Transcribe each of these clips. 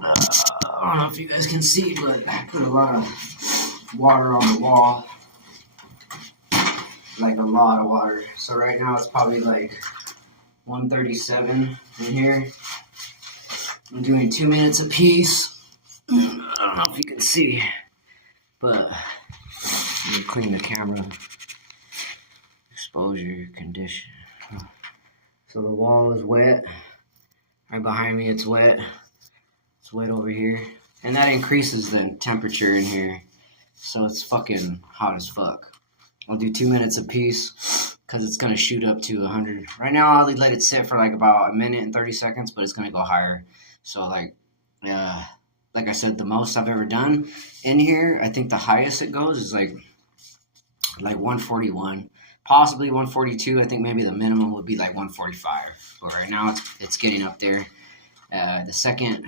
I don't know if you guys can see, but I put a lot of water on the wall. Like a lot of water. So right now it's probably like 137 in here. I'm doing 2 minutes apiece. I don't know if you can see, but let me clean the camera. Exposure condition. So the wall is wet. Right behind me it's wet. It's wet over here. And that increases the temperature in here. So it's fucking hot as fuck. I'll do 2 minutes apiece because it's going to shoot up to 100. Right now I'll let it sit for like about 1 minute and 30 seconds, but it's going to go higher. So like I said, the most I've ever done in here, I think the highest it goes is like 141. Possibly 142. I think maybe the minimum would be like 145. But right now it's getting up there. The second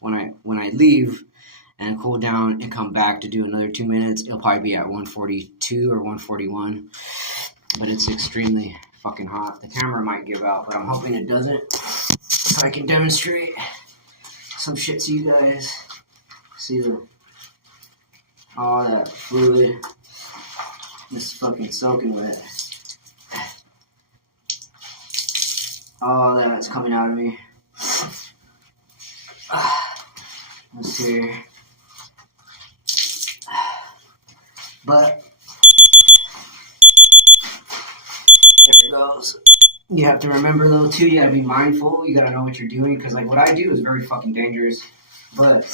when I leave and cool down and come back to do another 2 minutes, it'll probably be at 142 or 141. But it's extremely fucking hot. The camera might give out, but I'm hoping it doesn't, so I can demonstrate some shit to you guys. See all that fluid. This is fucking soaking wet. All that's coming out of me. Let's see. But there it goes. You have to remember though too, you gotta be mindful, you gotta know what you're doing, because like what I do is very fucking dangerous. But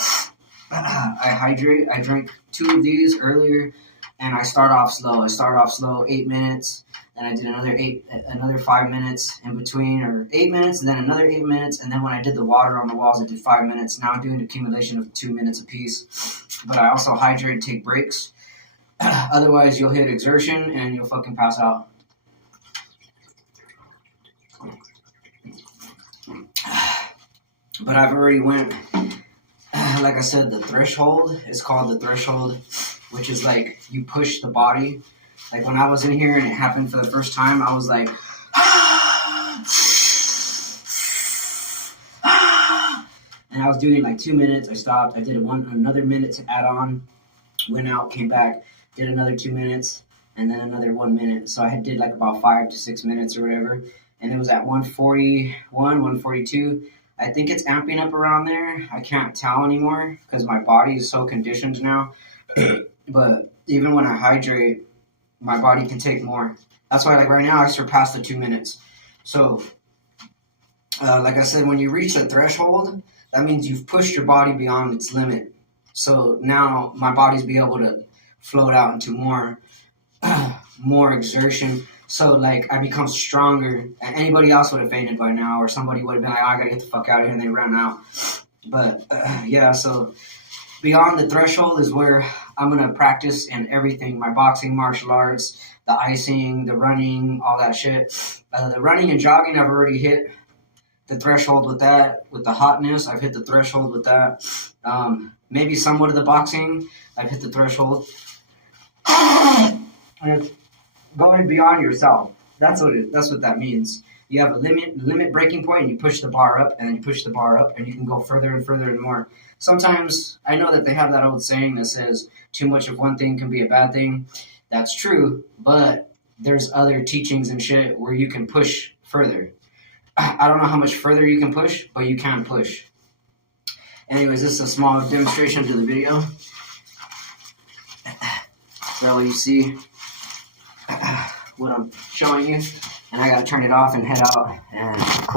I hydrate. I drank 2 of these earlier, and I start off slow. 8 minutes, then I did another 5 minutes in between, or 8 minutes, and then another 8 minutes, and then when I did the water on the walls, I did 5 minutes. Now I'm doing an accumulation of 2 minutes apiece. But I also hydrate, take breaks. Otherwise, you'll hit exertion and you'll fucking pass out. But I've already went, like I said, the threshold is called the threshold, which is like you push the body. Like when I was in here and it happened for the first time, I was like, and I was doing like 2 minutes. I stopped. I did another minute to add on, went out, came back, did another 2 minutes, and then another 1 minute. So I did like about 5 to 6 minutes or whatever. And it was at 141, 142. I think it's amping up around there. I can't tell anymore because my body is so conditioned now. But even when I hydrate, my body can take more. That's why, like right now, I surpassed the 2 minutes. So, like I said, when you reach the threshold, that means you've pushed your body beyond its limit. So now my body's be able to float out into more exertion. So, like, I become stronger. Anybody else would have fainted by now, or somebody would have been like, oh, I gotta get the fuck out of here, and they ran out. But, yeah, so beyond the threshold is where I'm gonna practice in everything. My boxing, martial arts, the icing, the running, all that shit. The running and jogging, I've already hit the threshold with that. With the hotness, I've hit the threshold with that. Maybe somewhat of the boxing, I've hit the threshold. And it's going beyond yourself. That's what that means. You have a limit breaking point, and you push the bar up, and then you push the bar up, and you can go further and further and more. Sometimes I know that they have that old saying that says too much of one thing can be a bad thing. That's true, but there's other teachings and shit where you can push further. I don't know how much further you can push, but you can push. Anyways, this is a small demonstration to the video. That way you see what I'm showing you, and I gotta turn it off and head out and